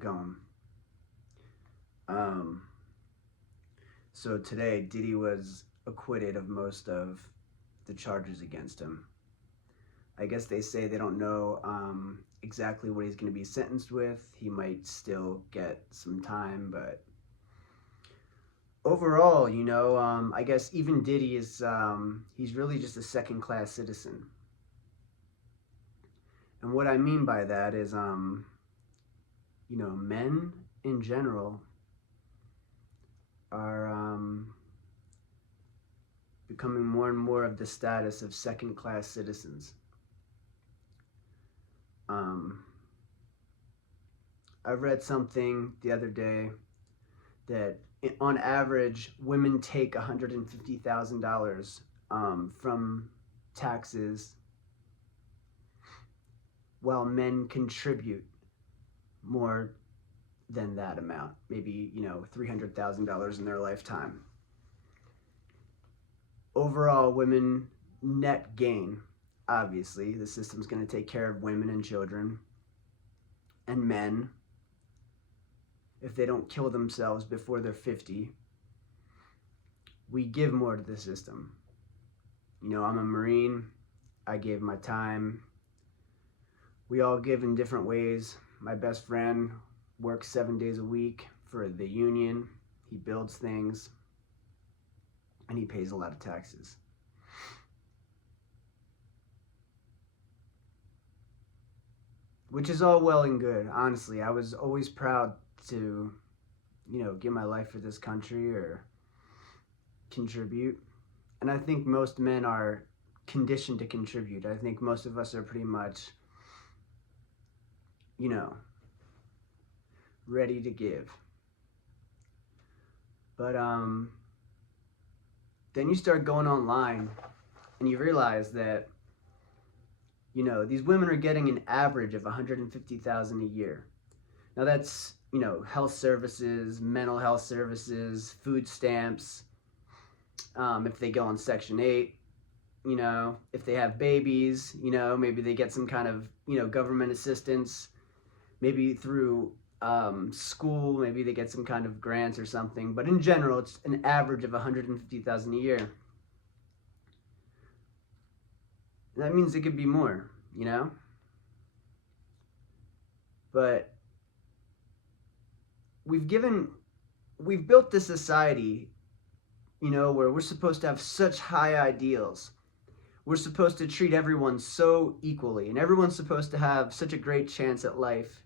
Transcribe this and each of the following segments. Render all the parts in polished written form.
going? Um, so today, Diddy was acquitted of most of the charges against him. I guess they say they don't know exactly what he's going to be sentenced with. He might still get some time, but overall, I guess even Diddy is, he's really just a second class citizen. And what I mean by that is, men in general are becoming more and more of the status of second class citizens. Um, I read something the other day that on average, women take $150,000 from taxes while men contribute more than that amount, maybe, $300,000 in their lifetime. Overall, women net gain. Obviously, the system's going to take care of women and children and men if they don't kill themselves before they're 50. We give more to the system. I'm a Marine. I gave my time. We all give in different ways. My best friend works 7 days a week for the union. He builds things, and he pays a lot of taxes. Which is all well and good, honestly. I was always proud to, give my life for this country or contribute. And I think most men are conditioned to contribute. I think most of us are pretty much, ready to give. But then you start going online and you realize that these women are getting an average of $150,000 a year. Now that's, health services, mental health services, food stamps, if they go on Section 8, if they have babies, maybe they get some kind of, government assistance, maybe through school, maybe they get some kind of grants or something. But in general, it's an average of $150,000 a year. That means it could be more, But we've built this society, where we're supposed to have such high ideals. We're supposed to treat everyone so equally, and everyone's supposed to have such a great chance at life.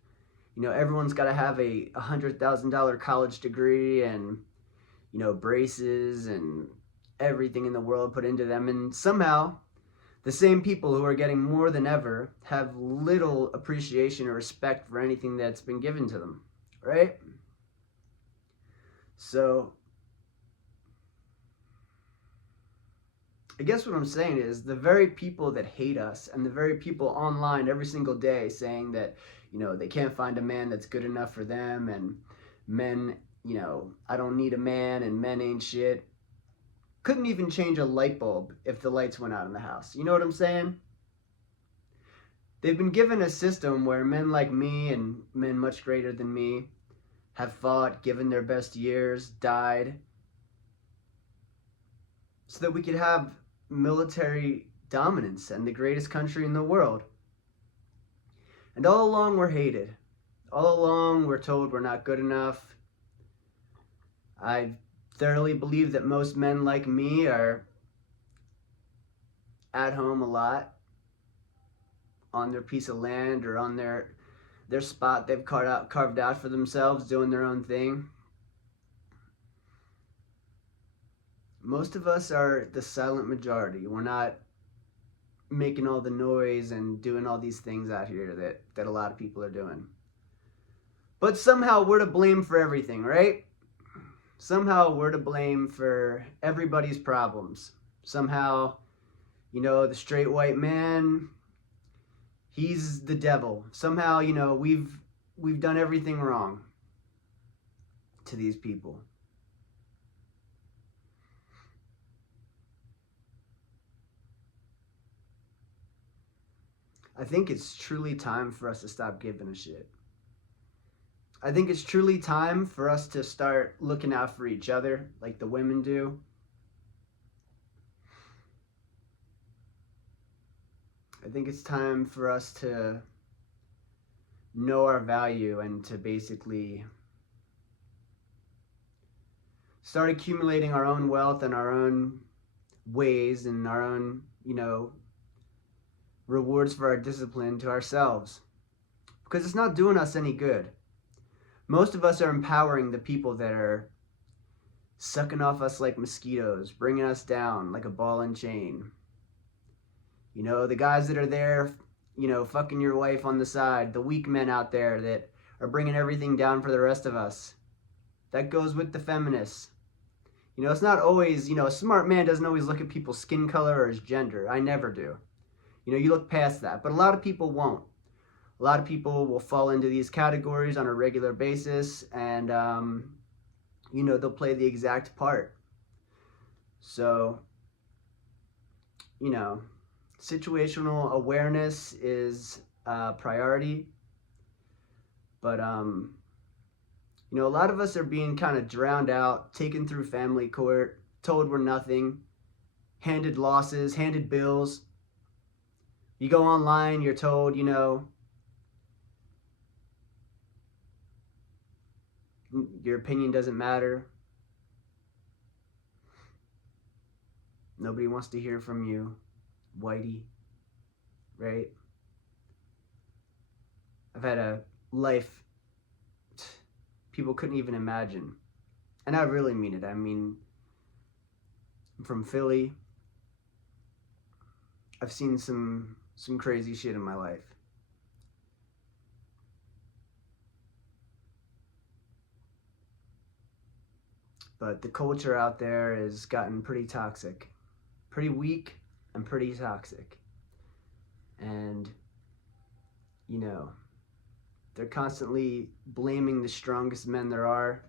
Everyone's got to have a $100,000 college degree and, braces and everything in the world put into them. And somehow, the same people who are getting more than ever have little appreciation or respect for anything that's been given to them, right? So, I guess what I'm saying is the very people that hate us and the very people online every single day saying that, they can't find a man that's good enough for them, and men, I don't need a man, and men ain't shit, couldn't even change a light bulb if the lights went out in the house. You know what I'm saying? They've been given a system where men like me and men much greater than me have fought, given their best years, died, so that we could have military dominance and the greatest country in the world. And all along we're hated. All along we're told we're not good enough. I thoroughly believe that most men like me are at home a lot, on their piece of land or on their spot they've carved out for themselves, doing their own thing. Most of us are the silent majority. We're not making all the noise and doing all these things out here that a lot of people are doing. But somehow we're to blame for everything, right? Somehow we're to blame for everybody's problems. Somehow, the straight white man, he's the devil. Somehow, we've done everything wrong to these people. I think it's truly time for us to stop giving a shit. I think it's truly time for us to start looking out for each other like the women do. I think it's time for us to know our value and to basically start accumulating our own wealth and our own ways and our own, rewards for our discipline to ourselves. Because it's not doing us any good. Most of us are empowering the people that are sucking off us like mosquitoes, bringing us down like a ball and chain. The guys that are there, fucking your wife on the side, the weak men out there that are bringing everything down for the rest of us. That goes with the feminists. It's not always, a smart man doesn't always look at people's skin color or his gender. I never do. You look past that. But a lot of people won't. A lot of people will fall into these categories on a regular basis and, they'll play the exact part. So, situational awareness is a priority. But, a lot of us are being kind of drowned out, taken through family court, told we're nothing, handed losses, handed bills. You go online, you're told, your opinion doesn't matter. Nobody wants to hear from you, whitey, right? I've had a life people couldn't even imagine. And I really mean it. I mean, I'm from Philly. I've seen some crazy shit in my life. But the culture out there has gotten pretty toxic. Pretty weak and pretty toxic. And, they're constantly blaming the strongest men there are.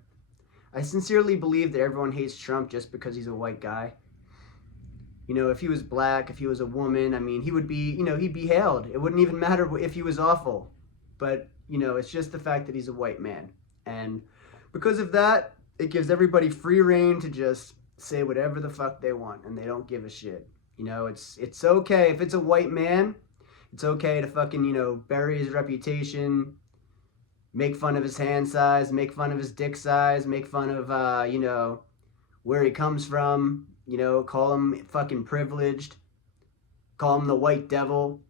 I sincerely believe that everyone hates Trump just because he's a white guy. If he was black, if he was a woman, I mean, he would be, he'd be hailed. It wouldn't even matter if he was awful. But, it's just the fact that he's a white man. And because of that, it gives everybody free reign to just say whatever the fuck they want, and they don't give a shit. It's okay. If it's a white man, it's okay to fucking, bury his reputation, make fun of his hand size, make fun of his dick size, make fun of, where he comes from, call him fucking privileged, call him the white devil.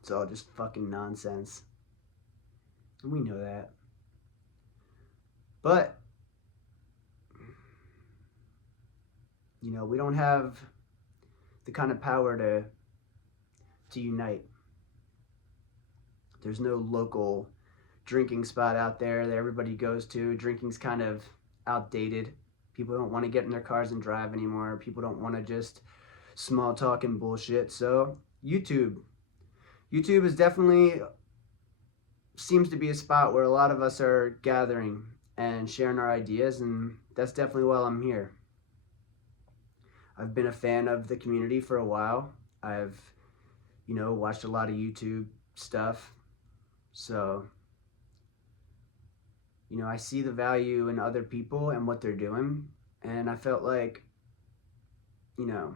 It's all just fucking nonsense. And we know that. But, we don't have the kind of power to unite. There's no local drinking spot out there that everybody goes to. Drinking's kind of outdated. People don't want to get in their cars and drive anymore. People don't want to just small talk and bullshit. So YouTube is definitely seems to be a spot where a lot of us are gathering and sharing our ideas, and that's definitely why I'm here. I've been a fan of the community for a while. I've, watched a lot of YouTube stuff. So, I see the value in other people and what they're doing. And I felt like, a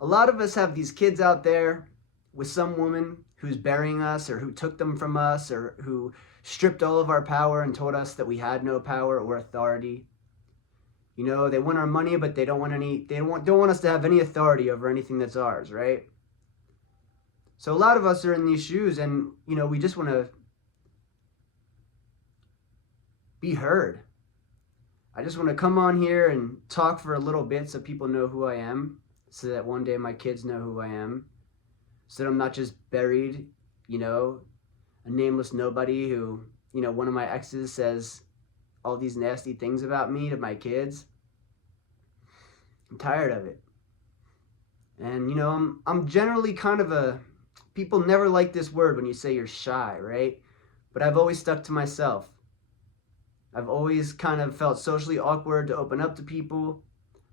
lot of us have these kids out there with some woman who's burying us or who took them from us or who stripped all of our power and told us that we had no power or authority. They want our money, but they don't want us to have any authority over anything that's ours, right? So a lot of us are in these shoes and, we just want to be heard. I just want to come on here and talk for a little bit so people know who I am, so that one day my kids know who I am, so that I'm not just buried, a nameless nobody who, one of my exes says all these nasty things about me to my kids. I'm tired of it. And, I'm generally kind of people never like this word when you say you're shy, right? But I've always stuck to myself. I've always kind of felt socially awkward to open up to people.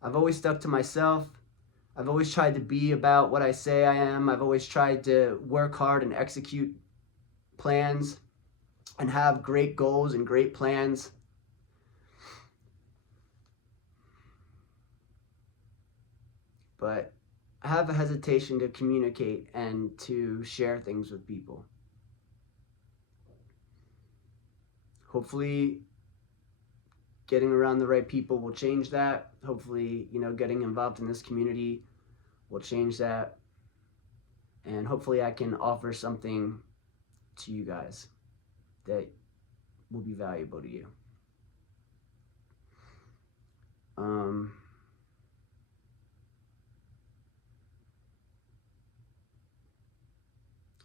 I've always stuck to myself. I've always tried to be about what I say I am. I've always tried to work hard and execute plans and have great goals and great plans. But I have a hesitation to communicate and to share things with people. Hopefully, getting around the right people will change that. Hopefully, getting involved in this community will change that. And hopefully I can offer something to you guys that will be valuable to you. A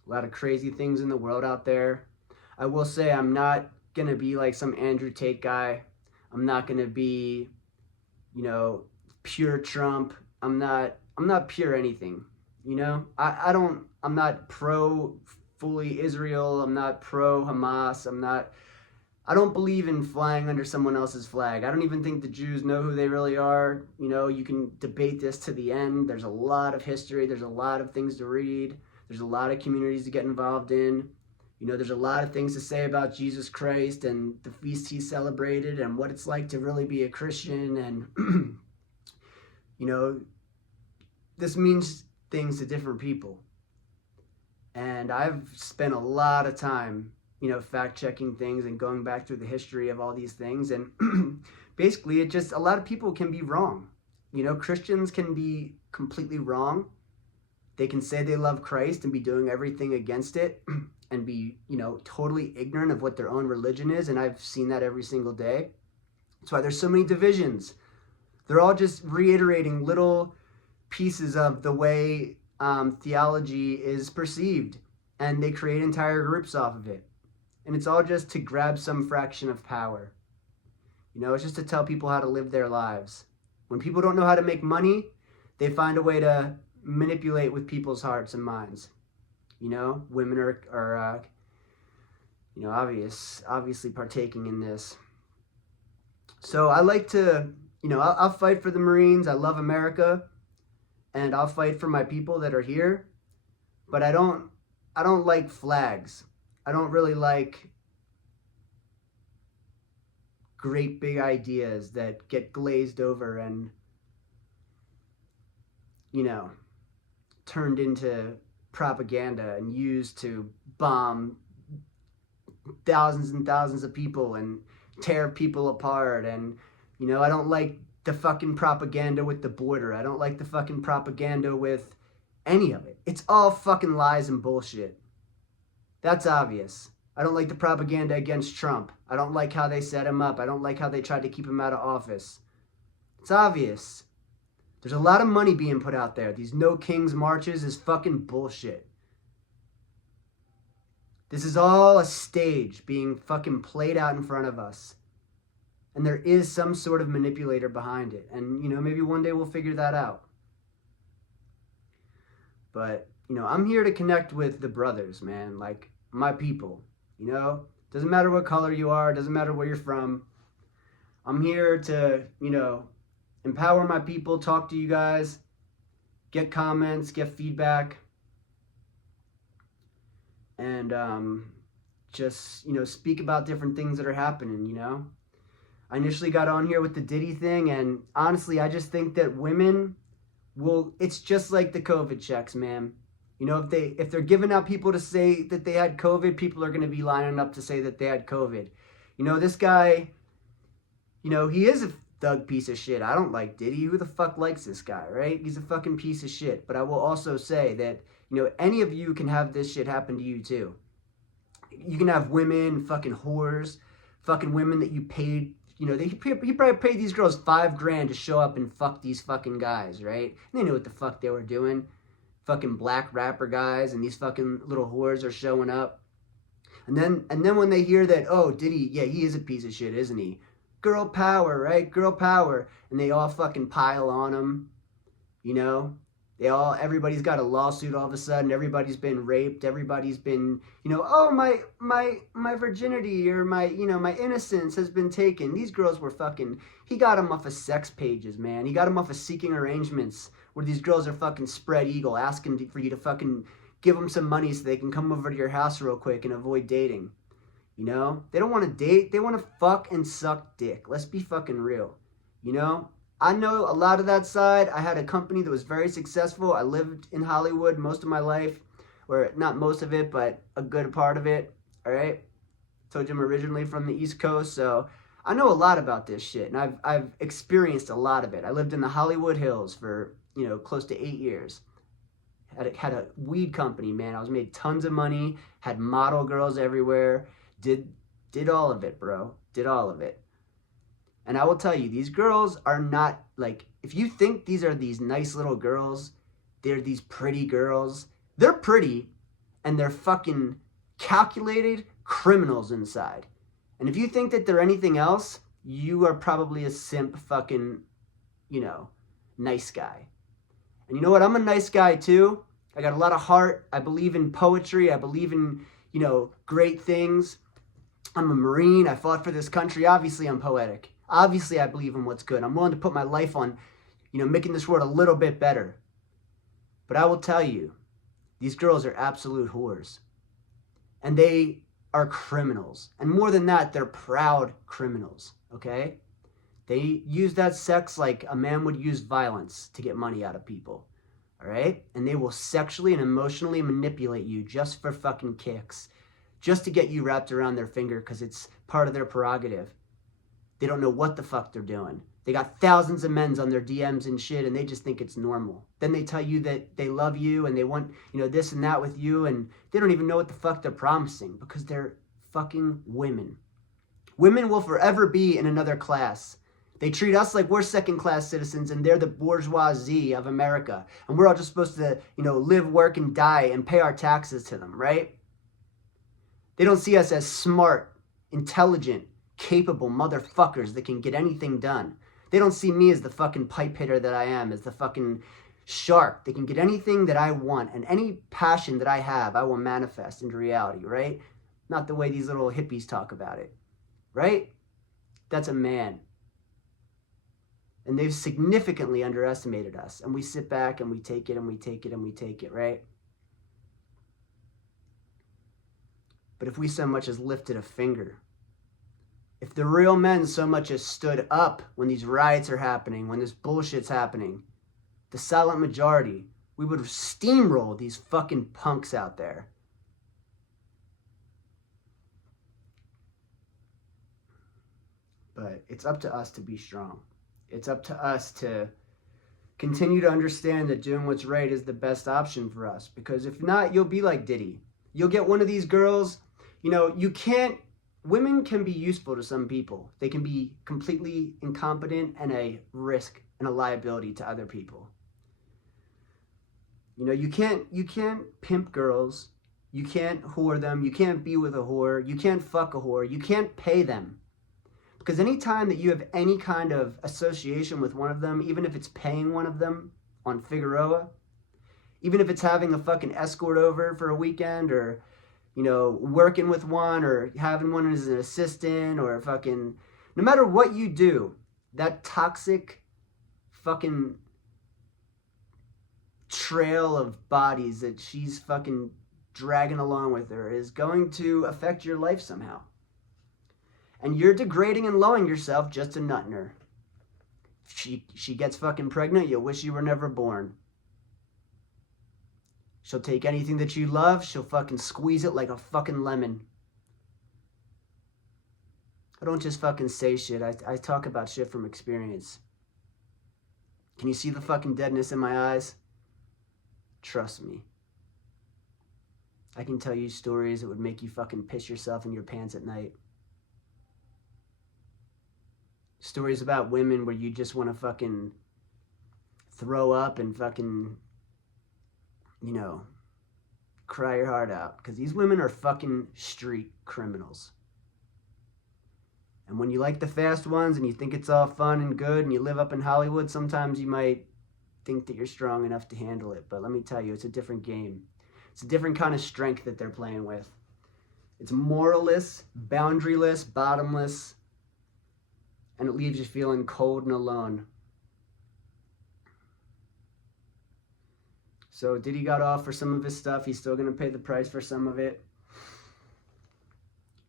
lot of crazy things in the world out there. I will say I'm not going to be like some Andrew Tate guy. I'm not going to be, pure Trump. I'm not pure anything. I'm not pro fully Israel. I'm not pro Hamas. I don't believe in flying under someone else's flag. I don't even think the Jews know who they really are. You can debate this to the end. There's a lot of history. There's a lot of things to read. There's a lot of communities to get involved in. There's a lot of things to say about Jesus Christ and the feast he celebrated and what it's like to really be a Christian. And, this means things to different people. And I've spent a lot of time, fact-checking things and going back through the history of all these things. And basically, a lot of people can be wrong. Christians can be completely wrong. They can say they love Christ and be doing everything against it and be, totally ignorant of what their own religion is. And I've seen that every single day. That's why there's so many divisions. They're all just reiterating little pieces of the way theology is perceived. And they create entire groups off of it. And it's all just to grab some fraction of power. It's just to tell people how to live their lives. When people don't know how to make money, they find a way to manipulate with people's hearts and minds. Women are obviously partaking in this. So I like to, I'll fight for the Marines. I love America, and I'll fight for my people that are here. But I don't like flags. I don't really like great big ideas that get glazed over and, turned into propaganda and used to bomb thousands and thousands of people and tear people apart. And, I don't like the fucking propaganda with the border. I don't like the fucking propaganda with any of it. It's all fucking lies and bullshit. That's obvious. I don't like the propaganda against Trump. I don't like how they set him up. I don't like how they tried to keep him out of office. It's obvious. There's a lot of money being put out there. These No Kings marches is fucking bullshit. This is all a stage being fucking played out in front of us. And there is some sort of manipulator behind it. And, maybe one day we'll figure that out. But, I'm here to connect with the brothers, man. Like, my people. Doesn't matter what color you are. Doesn't matter where you're from. I'm here to, empower my people, talk to you guys, get comments, get feedback, and just, speak about different things that are happening, I initially got on here with the Diddy thing, and honestly, I just think that women it's just like the COVID checks, man. If they're giving out people to say that they had COVID, people are going to be lining up to say that they had COVID. This guy, he is a thug piece of shit. I don't like Diddy. Who the fuck likes this guy, right? He's a fucking piece of shit. But I will also say that, any of you can have this shit happen to you too. You can have women, fucking whores, fucking women that you paid, he probably paid these girls $5,000 to show up and fuck these fucking guys, right? And they knew what the fuck they were doing. Fucking black rapper guys, and these fucking little whores are showing up. And then when they hear that, oh, Diddy, yeah, he is a piece of shit, isn't he? Girl power, right? Girl power. And they all fucking pile on him. Everybody's got a lawsuit all of a sudden. Everybody's been raped. Everybody's been, oh, my virginity or my innocence has been taken. These girls were fucking, he got them off of sex pages, man. He got them off of seeking arrangements where these girls are fucking spread eagle asking for you to fucking give them some money so they can come over to your house real quick and avoid dating. You know, they don't want to date. They want to fuck and suck dick. Let's be fucking real. You know, I know a lot of that side. I had a company that was very successful. I lived in Hollywood most of my life, or not most of it, but a good part of it. All right. Told you I'm originally from the East Coast, so I know a lot about this shit, and I've experienced a lot of it. I lived in the Hollywood Hills for, you know, close to 8 years. Had a weed company, man. I was made tons of money, had model girls everywhere, did all of it, bro. Did all of it. And I will tell you, these girls are not, like, if you think these are these nice little girls, they're these pretty girls, they're pretty, and they're fucking calculated criminals inside. And if you think that they're anything else, you are probably a simp fucking, you know, nice guy. And you know what? I'm a nice guy too. I got a lot of heart. I believe in poetry. I believe in, you know, great things. I'm a Marine. I fought for this country. Obviously, I'm poetic. Obviously, I believe in what's good. I'm willing to put my life on, you know, making this world a little bit better. But I will tell you, these girls are absolute whores. And they are criminals. And more than that, they're proud criminals, okay? They use that sex like a man would use violence to get money out of people, all right? And they will sexually and emotionally manipulate you just for fucking kicks, just to get you wrapped around their finger because it's part of their prerogative. They don't know what the fuck they're doing. They got thousands of men's on their DMs and shit, and they just think it's normal. Then they tell you that they love you and they want, you know, this and that with you, and they don't even know what the fuck they're promising because they're fucking women. Women will forever be in another class. They treat us like we're second-class citizens and they're the bourgeoisie of America. And we're all just supposed to, you know, live, work, and die and pay our taxes to them, right? They don't see us as smart, intelligent, capable motherfuckers that can get anything done. They don't see me as the fucking pipe hitter that I am, as the fucking shark. They can get anything that I want, and any passion that I have, I will manifest into reality, right? Not the way these little hippies talk about it, right? That's a man. And they've significantly underestimated us. And we sit back and we take it and we take it and we take it, right? But if we so much as lifted a finger, if the real men so much as stood up when these riots are happening, when this bullshit's happening, the silent majority, we would steamroll these fucking punks out there. But it's up to us to be strong. It's up to us to continue to understand that doing what's right is the best option for us. Because if not, you'll be like Diddy. You'll get one of these girls, you know, you can't, women can be useful to some people. They can be completely incompetent and a risk and a liability to other people. You know, you can't pimp girls. You can't whore them. You can't be with a whore. You can't fuck a whore. You can't pay them. Because anytime that you have any kind of association with one of them, even if it's paying one of them on Figueroa, even if it's having a fucking escort over for a weekend, or, you know, working with one, or having one as an assistant, or fucking, no matter what you do, that toxic fucking trail of bodies that she's fucking dragging along with her is going to affect your life somehow. And you're degrading and lowering yourself just to nut in her. If she gets fucking pregnant, you'll wish you were never born. She'll take anything that you love, she'll fucking squeeze it like a fucking lemon. I don't just fucking say shit, I talk about shit from experience. Can you see the fucking deadness in my eyes? Trust me. I can tell you stories that would make you fucking piss yourself in your pants at night. Stories about women where you just want to fucking throw up and fucking, you know, cry your heart out. Because these women are fucking street criminals. And when you like the fast ones and you think it's all fun and good and you live up in Hollywood, sometimes you might think that you're strong enough to handle it. But let me tell you, it's a different game. It's a different kind of strength that they're playing with. It's moralless, boundaryless, bottomless, and it leaves you feeling cold and alone. So Diddy got off for some of his stuff. He's still going to pay the price for some of it.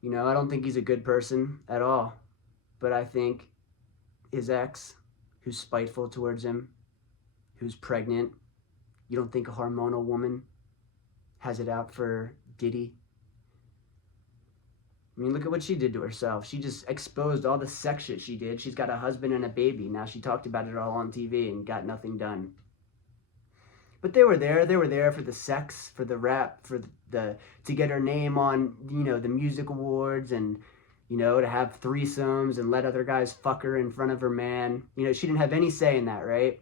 You know, I don't think he's a good person at all. But I think his ex, who's spiteful towards him, who's pregnant, you don't think a hormonal woman has it out for Diddy? I mean, look at what she did to herself. She just exposed all the sex shit she did. She's got a husband and a baby. Now she talked about it all on TV and got nothing done. But they were there. They were there for the sex, for the rap, for the to get her name on, you know, the music awards, and, you know, to have threesomes and let other guys fuck her in front of her man. You know, she didn't have any say in that, right?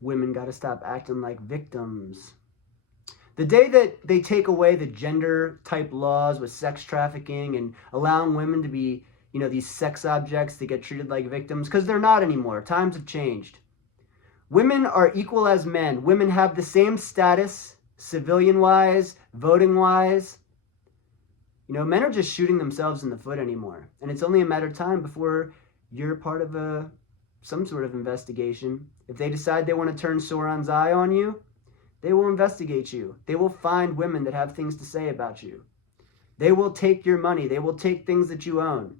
Women got to stop acting like victims. The day that they take away the gender type laws with sex trafficking and allowing women to be, you know, these sex objects to get treated like victims, because they're not anymore. Times have changed. Women are equal as men. Women have the same status, civilian-wise, voting-wise. You know, men are just shooting themselves in the foot anymore. And it's only a matter of time before you're part of some sort of investigation. If they decide they want to turn Sauron's eye on you, they will investigate you. They will find women that have things to say about you. They will take your money. They will take things that you own.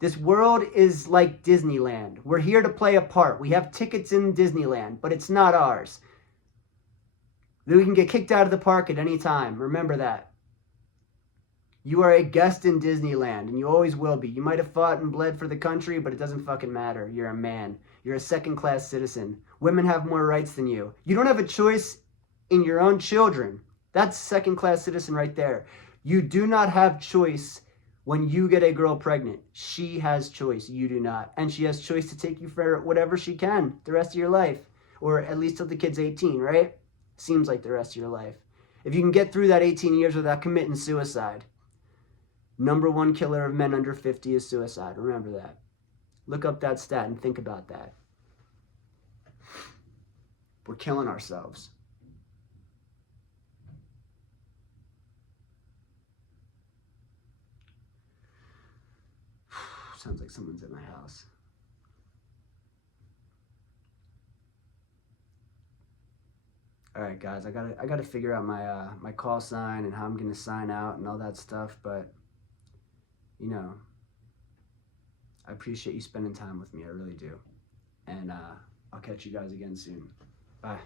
This world is like Disneyland. We're here to play a part. We have tickets in Disneyland, but it's not ours. We can get kicked out of the park at any time. Remember that. You are a guest in Disneyland, and you always will be. You might have fought and bled for the country, but it doesn't fucking matter. You're a man. You're a second-class citizen. Women have more rights than you. You don't have a choice in your own children. That's second-class citizen right there. You do not have choice when you get a girl pregnant. She has choice. You do not. And she has choice to take you for whatever she can the rest of your life. Or at least till the kid's 18, right? Seems like the rest of your life. If you can get through that 18 years without committing suicide. Number one killer of men under 50 is suicide. Remember that. Look up that stat and think about that. We're killing ourselves. Sounds like someone's at my house. All right, guys, I gotta figure out my call sign and how I'm gonna sign out and all that stuff. But you know, I appreciate you spending time with me. I really do. And I'll catch you guys again soon. Bye.